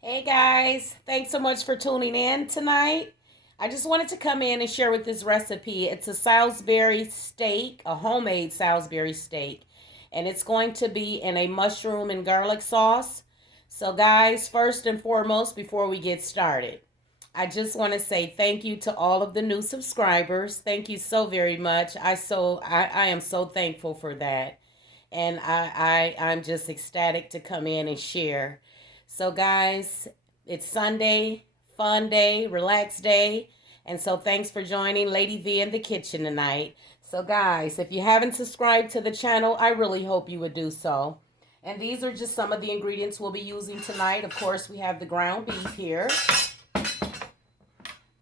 Hey guys, thanks so much for tuning in tonight. I just wanted to come in and share with this recipe. It's a Salisbury steak, a homemade Salisbury steak, and it's going to be in a mushroom and garlic sauce. So, guys, first and foremost, before we get started, I just want to say thank you to all of the new subscribers. Thank you so very much. I am so thankful for that. And I'm just ecstatic to come in and share. So, guys, it's Sunday, fun day, relaxed day. And so, thanks for joining Lady V in the kitchen tonight. So, guys, if you haven't subscribed to the channel, I really hope you would do so. And these are just some of the ingredients we'll be using tonight. Of course, we have the ground beef here.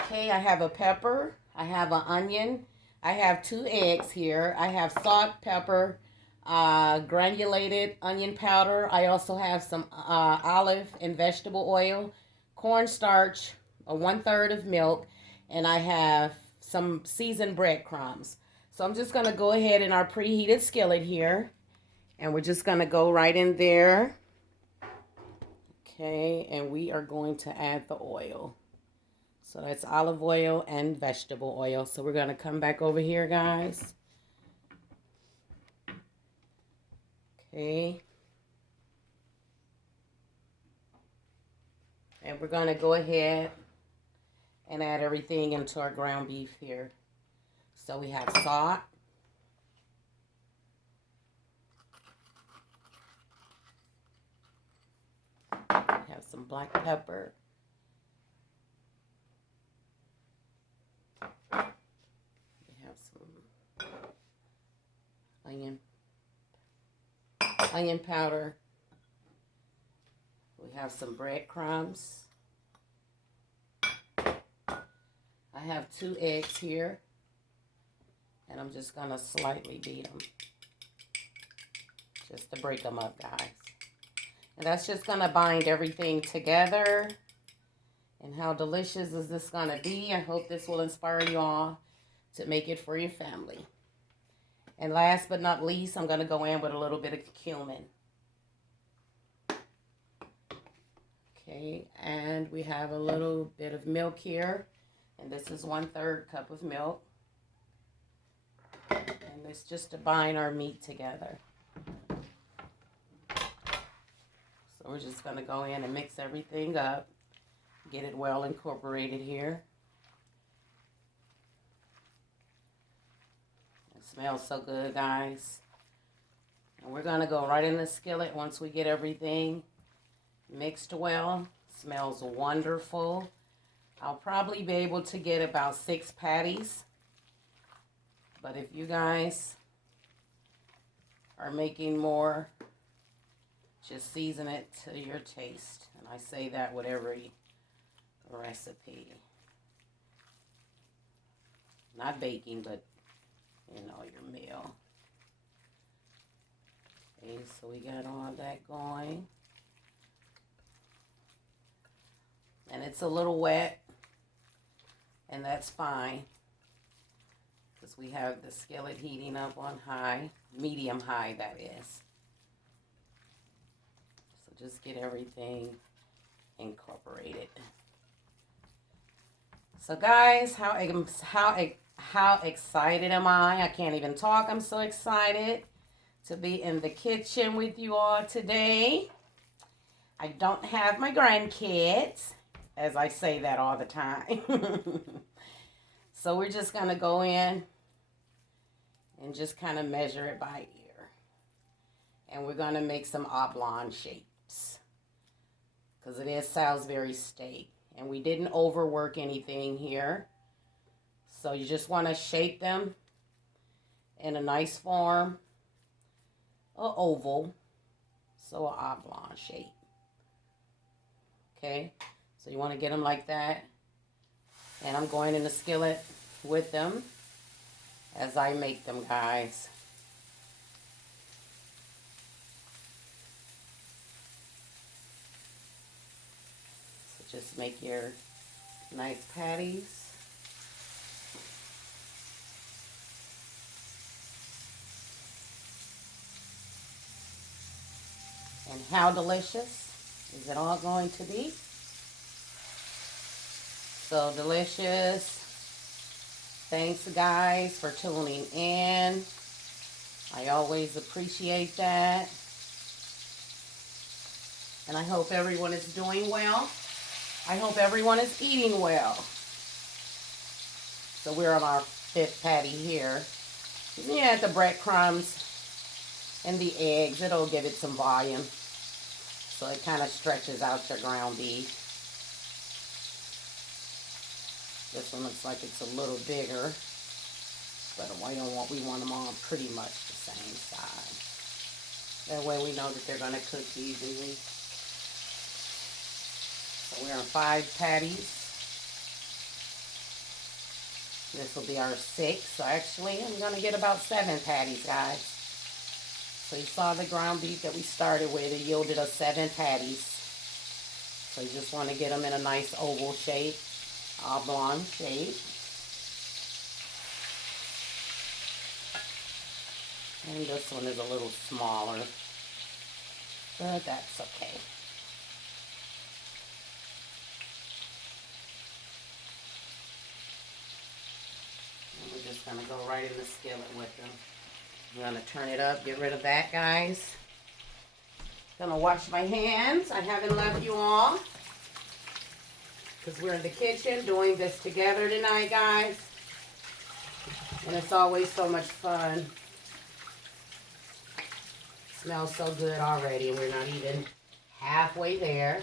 Okay, I have a pepper. I have an onion. I have 2 eggs here. I have salt, pepper, granulated onion powder. I also have some olive and vegetable oil, cornstarch, a 1/3 of milk, and I have some seasoned breadcrumbs. So I'm just going to go ahead in our preheated skillet here, and we're just going to go right in there. Okay, and we are going to add the oil. So that's olive oil and vegetable oil. So we're going to come back over here, guys. Okay. And we're going to go ahead and add everything into our ground beef here. So we have salt. We have some black pepper. We have some onion powder. We have some breadcrumbs. I have 2 eggs here, and I'm just going to slightly beat them just to break them up, guys. And that's just going to bind everything together. And how delicious is this going to be? I hope this will inspire you all to make it for your family. And last but not least, I'm going to go in with a little bit of cumin. Okay, and we have a little bit of milk here. And this is 1/3 cup of milk. And it's just to bind our meat together. So we're just going to go in and mix everything up. Get it well incorporated here. It smells so good, guys. And we're going to go right in the skillet once we get everything mixed well. Smells wonderful. I'll probably be able to get about 6 patties. But if you guys are making more, just season it to your taste. And I say that with every recipe. Not baking, but your meal. Okay, so we got all that going. And it's a little wet, and that's fine, because we have the skillet heating up on high, medium high, that is. So just get everything incorporated. So guys, how excited am I? I can't even talk. I'm so excited to be in the kitchen with you all today. I don't have my grandkids, as I say that all the time. So we're just going to go in and just kind of measure it by ear. And we're going to make some oblong shapes, because it is Salisbury steak. And we didn't overwork anything here. So you just want to shape them in a nice form, an oval, so an oblong shape. Okay, so you want to get them like that. And I'm going in the skillet with them as I make them, guys. So just make your nice patties. And how delicious is it all going to be? So delicious. Thanks, guys, for tuning in. I always appreciate that. And I hope everyone is doing well. I hope everyone is eating well. So we're on our 5th patty here. You add the breadcrumbs and the eggs. It'll give it some volume. So it kind of stretches out your ground beef. This one looks like it's a little bigger. But we want them all pretty much the same size. That way we know that they're going to cook evenly. So we're on 5 patties. This will be our 6th. So actually, I'm going to get about 7 patties, guys. So you saw the ground beef that we started with. It yielded us 7 patties. So you just want to get them in a nice oval shape, oblong shape. And this one is a little smaller, but that's okay. And we're just going to go right in the skillet with them. I'm going to turn it up, get rid of that, guys. Going to wash my hands. I haven't left you all because we're in the kitchen doing this together tonight, guys. And it's always so much fun. Smells so good already, and we're not even halfway there.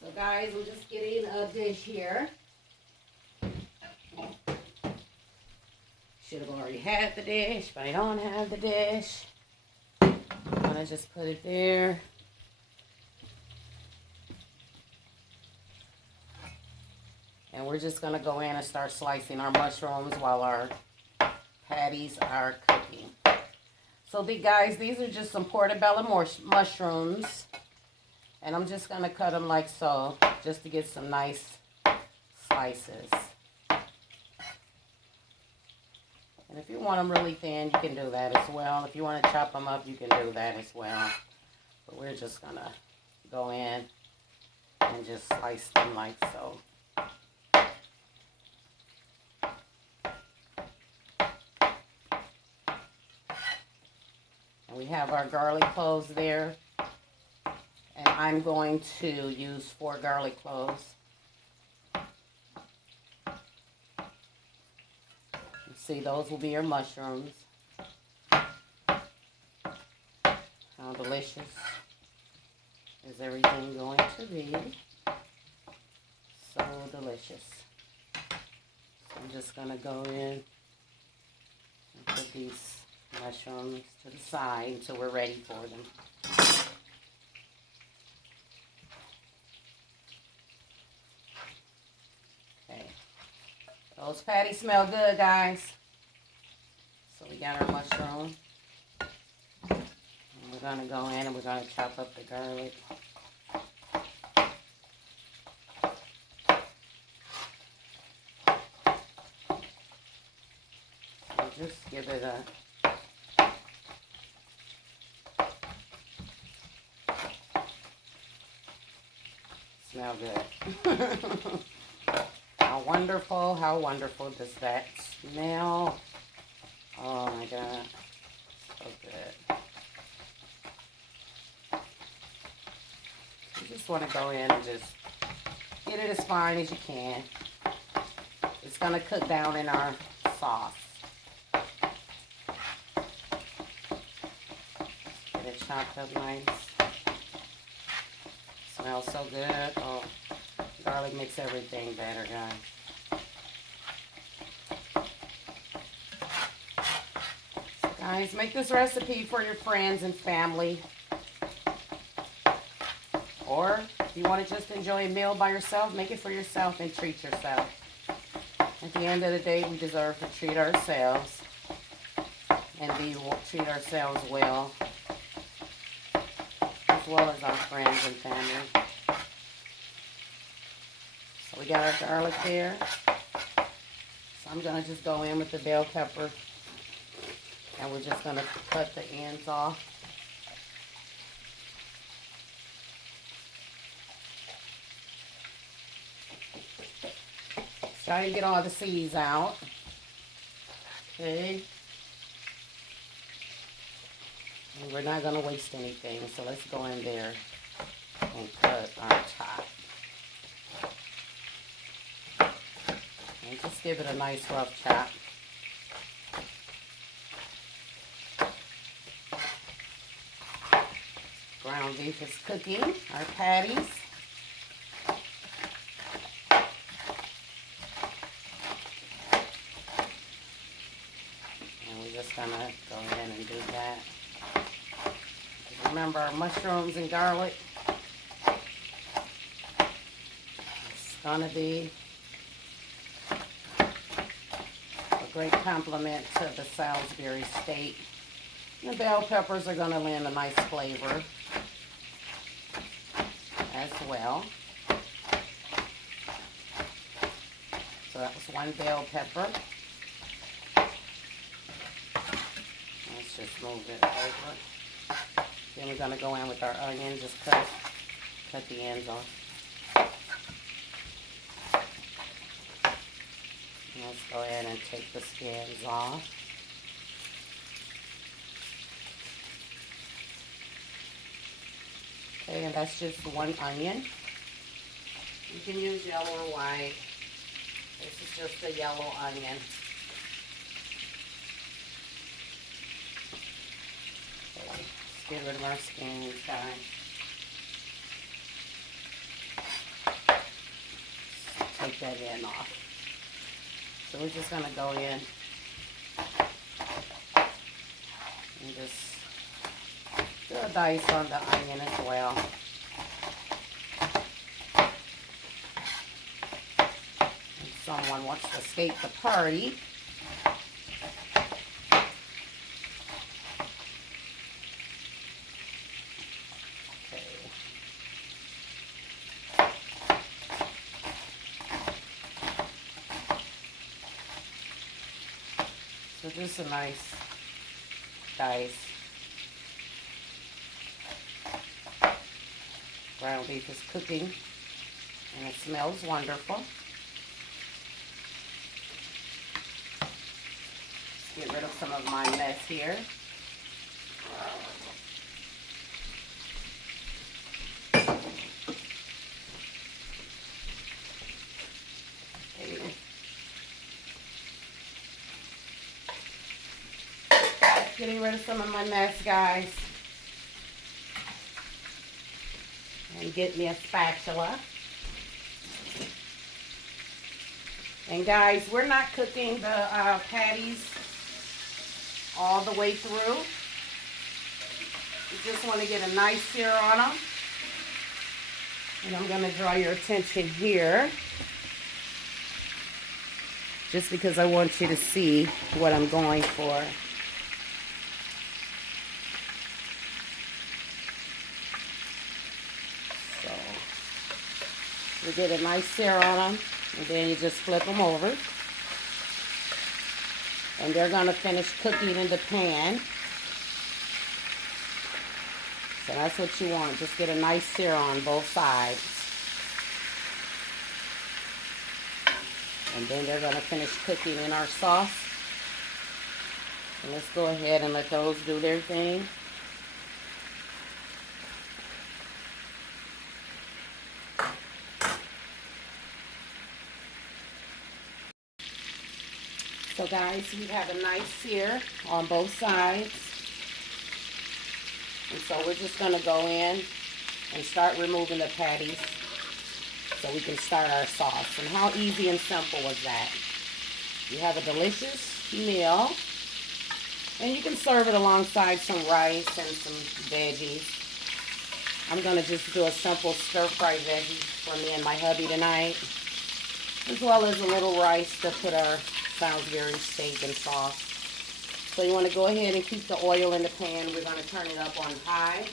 So guys, I'm just getting a dish here. Should have already had the dish, but I don't have the dish. I'm gonna just put it there. And we're just going to go in and start slicing our mushrooms while our patties are cooking. So, guys, these are just some portobello mushrooms. And I'm just going to cut them like so, just to get some nice slices. And if you want them really thin, you can do that as well. If you want to chop them up, you can do that as well. But we're just going to go in and just slice them like so. We have our garlic cloves there, and I'm going to use 4 garlic cloves. You see, those will be your mushrooms. How delicious is everything going to be? So delicious. So I'm just going to go in and put these mushrooms to the side until we're ready for them. Okay. Those patties smell good, guys. So we got our mushroom. And we're going to go in and we're going to chop up the garlic. And just give it a smell good. How wonderful does that smell? Oh my God, so good. You just want to go in and just get it as fine as you can. It's going to cook down in our sauce. Get it chopped up nice. Smells so good. Oh, garlic makes everything better, guys. So guys, make this recipe for your friends and family. Or if you want to just enjoy a meal by yourself, make it for yourself and treat yourself. At the end of the day, we deserve to treat ourselves and treat ourselves well, as well as our friends and family. So we got our garlic there. So I'm going to just go in with the bell pepper. And we're just going to cut the ends off. Try to get all the seeds out. Okay. And we're not going to waste anything, so let's go in there and cut our top. And just give it a nice rough chop. Ground beef is cooking, our patties. And we're just going to go in and do that. Remember, mushrooms and garlic. It's going to be a great complement to the Salisbury steak. The bell peppers are going to lend a nice flavor as well. So that was one bell pepper. Let's just move it over. Then we're going to go in with our onion, just cut the ends off. Let's go ahead and take the skins off. Okay, and that's just one onion. You can use yellow or white. This is just a yellow onion. Okay, let's get rid of our skins, guys. Take that end off. So we're just going to go in and just do a dice on the onion as well. And someone wants to escape the party. Okay. So just a nice dice. Ground beef is cooking and it smells wonderful. Let's get rid of some of my mess here. Okay. Getting rid of some of my mess, guys. And get me a spatula. And guys, we're not cooking the patties all the way through. You just want to get a nice sear on them. And I'm going to draw your attention here, just because I want you to see what I'm going for. You get a nice sear on them, and then you just flip them over. And they're going to finish cooking in the pan. So that's what you want. Just get a nice sear on both sides. And then they're going to finish cooking in our sauce. And let's go ahead and let those do their thing. So guys, we have a nice sear on both sides. And so we're just going to go in and start removing the patties so we can start our sauce. And how easy and simple was that? You have a delicious meal. And you can serve it alongside some rice and some veggies. I'm going to just do a simple stir-fry veggie for me and my hubby tonight, as well as a little rice to put our Salisbury steak and sauce. So you want to go ahead and keep the oil in the pan. We're going to turn it up on high.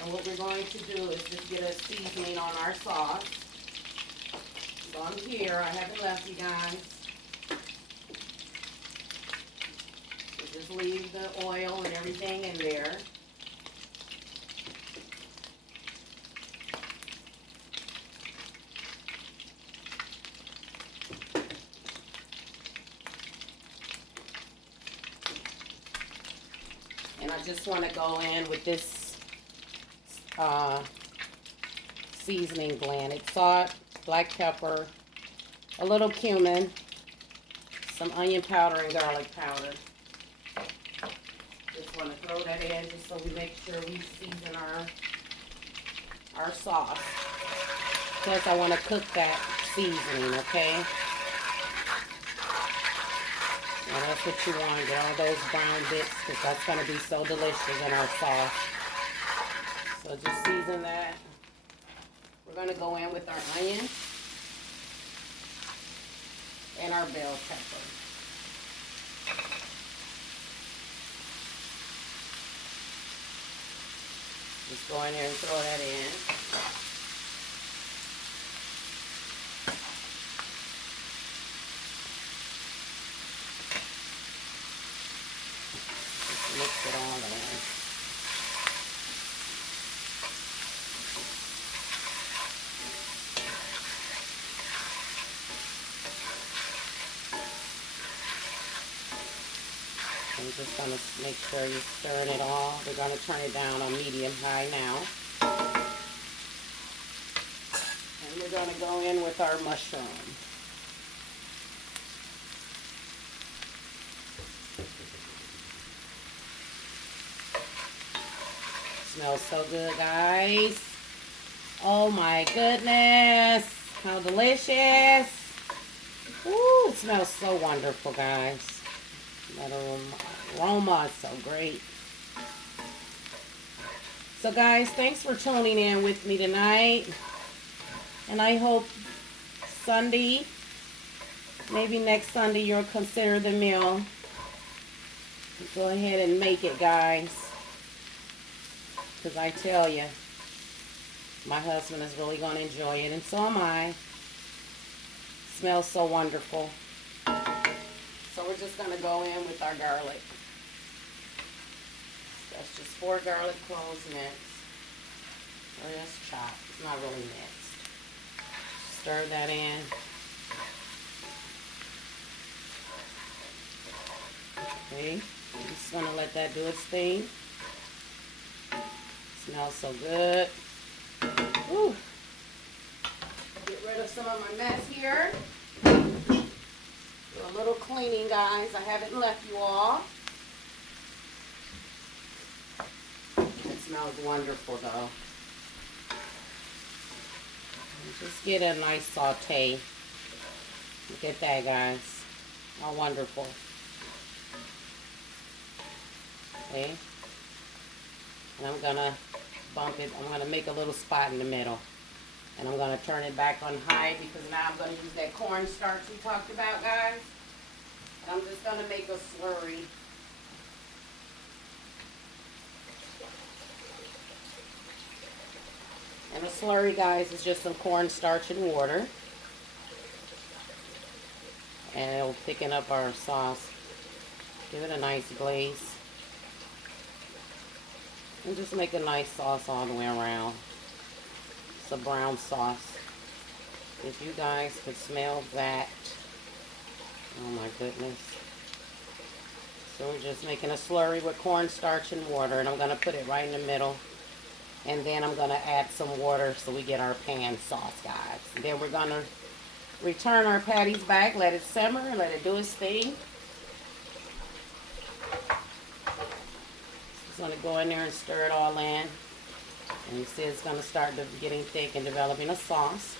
And what we're going to do is just get a seasoning on our sauce. So I'm here. I haven't left you guys. Just leave the oil and everything in there. And I just want to go in with this seasoning blend. It's salt, black pepper, a little cumin, some onion powder and garlic powder. Just want to throw that in just so we make sure we season our sauce. Plus I want to cook that seasoning, okay? And that's what you want, get all those brown bits, because that's going to be so delicious in our sauce. So just season that. We're going to go in with our onion and our bell pepper. Just go in there and throw that in. Just mix it all in. I'm just going to make sure you're stirring it all. We're going to turn it down on medium-high now. And we're going to go in with our mushroom. Smells so good, guys. Oh my goodness. How delicious. Ooh, it smells so wonderful, guys. That aroma is so great. So guys, thanks for tuning in with me tonight. And I hope Sunday, maybe next Sunday, you'll consider the meal. Go ahead and make it, guys. Because I tell you, my husband is really going to enjoy it. And so am I. Smells so wonderful. So we're just going to go in with our garlic. That's just 4 garlic cloves minced. Or just chopped. It's not really minced. Stir that in. Okay. I'm just going to let that do its thing. Smells so good. Woo. Get rid of some of my mess here. Do a little cleaning, guys. I haven't left you all. It smells wonderful, though. Just get a nice saute. Look at that, guys. How wonderful. Okay. And I'm going to bump it. I'm going to make a little spot in the middle. And I'm going to turn it back on high because now I'm going to use that cornstarch we talked about, guys. And I'm just going to make a slurry. And a slurry, guys, is just some cornstarch and water. And it'll thicken up our sauce. Give it a nice glaze. And just make a nice sauce all the way around. It's a brown sauce. If you guys could smell that. Oh my goodness. So we're just making a slurry with cornstarch and water. And I'm going to put it right in the middle. And then I'm going to add some water so we get our pan sauce, guys. And then we're going to return our patties back. Let it simmer. Let it do its thing. Just going to go in there and stir it all in. And you see it's going to start getting thick and developing a sauce.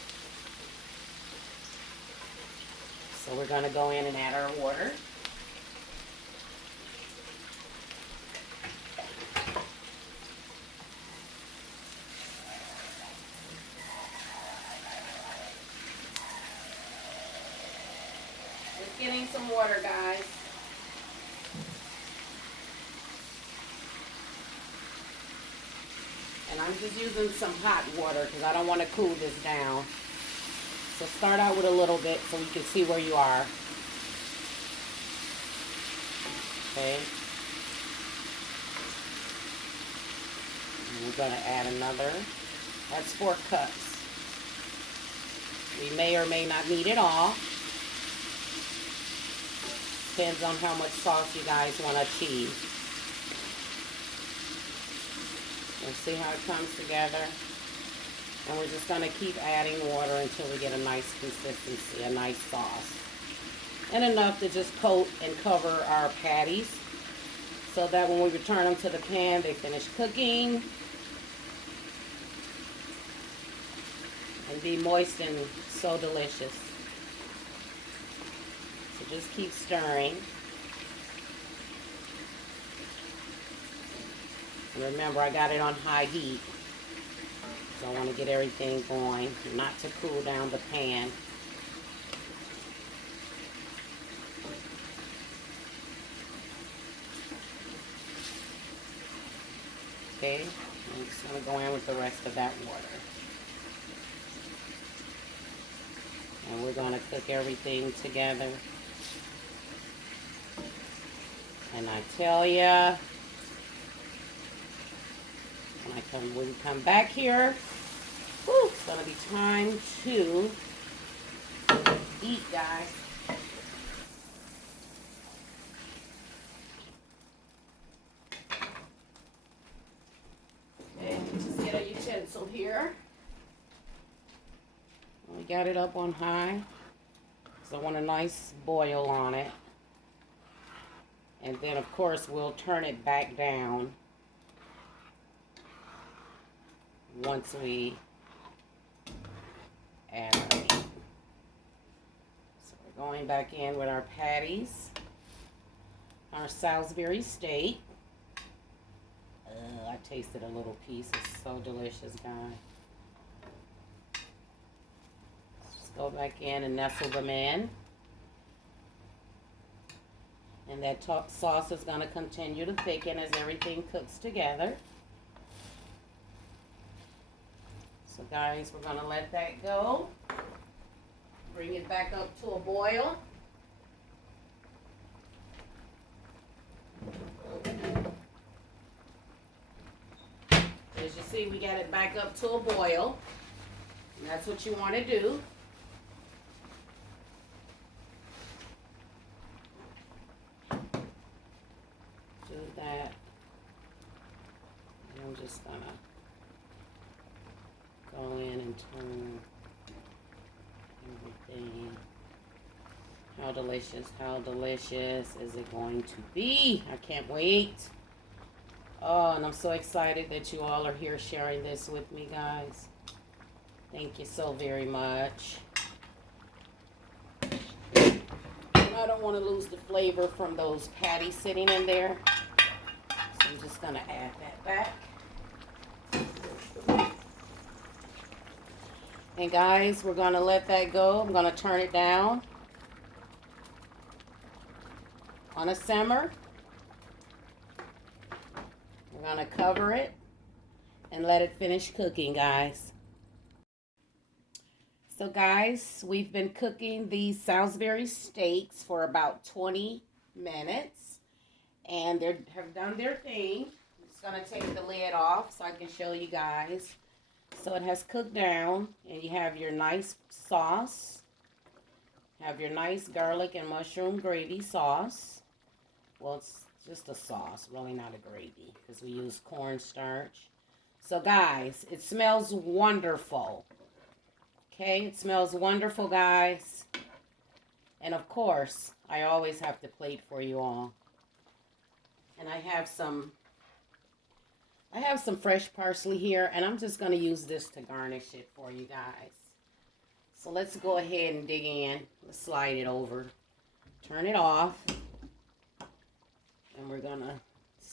So we're going to go in and add our water. Just getting some water, guys. And I'm just using some hot water because I don't want to cool this down. So start out with a little bit so you can see where you are. Okay. we're going to add another. That's 4 cups. We may or may not need it all. Depends on how much sauce you guys want to achieve. And see how it comes together. And we're just going to keep adding water until we get a nice consistency, a nice sauce. And enough to just coat and cover our patties so that when we return them to the pan, they finish cooking and be moist and so delicious. So just keep stirring. And remember, I got it on high heat. So I want to get everything going, not to cool down the pan. Okay, I'm just going to go in with the rest of that water. And we're going to cook everything together. And I tell ya, when we come back here, whew, it's going to be time to eat, guys. Okay, just get a utensil here. We got it up on high, so I want a nice boil on it. And then, of course, we'll turn it back down once we add our meat. So we're going back in with our patties, our Salisbury steak. I tasted a little piece. It's so delicious, guys. Just go back in and nestle them in. And that sauce is going to continue to thicken as everything cooks together. So guys, we're going to let that go. Bring it back up to a boil. As you see, we got it back up to a boil. And that's what you want to do. Do that. And I'm just going to go in and turn everything. How delicious is it going to be? I can't wait. Oh, and I'm so excited that you all are here sharing this with me, guys. Thank you so very much. And I don't want to lose the flavor from those patties sitting in there. So I'm just going to add that back. And guys, we're going to let that go. I'm going to turn it down on a simmer. We're going to cover it and let it finish cooking, guys. So guys, we've been cooking these Salisbury steaks for about 20 minutes. And they have done their thing. I'm just going to take the lid off so I can show you guys. So it has cooked down, and you have your nice sauce. Have your nice garlic and mushroom gravy sauce. Well, it's just a sauce, really not a gravy, because we use cornstarch. So guys, it smells wonderful. Okay, it smells wonderful, guys. And of course, I always have to plate for you all. And I have some fresh parsley here, and I'm just going to use this to garnish it for you guys. So let's go ahead and dig in. Let's slide it over. Turn it off. And we're going to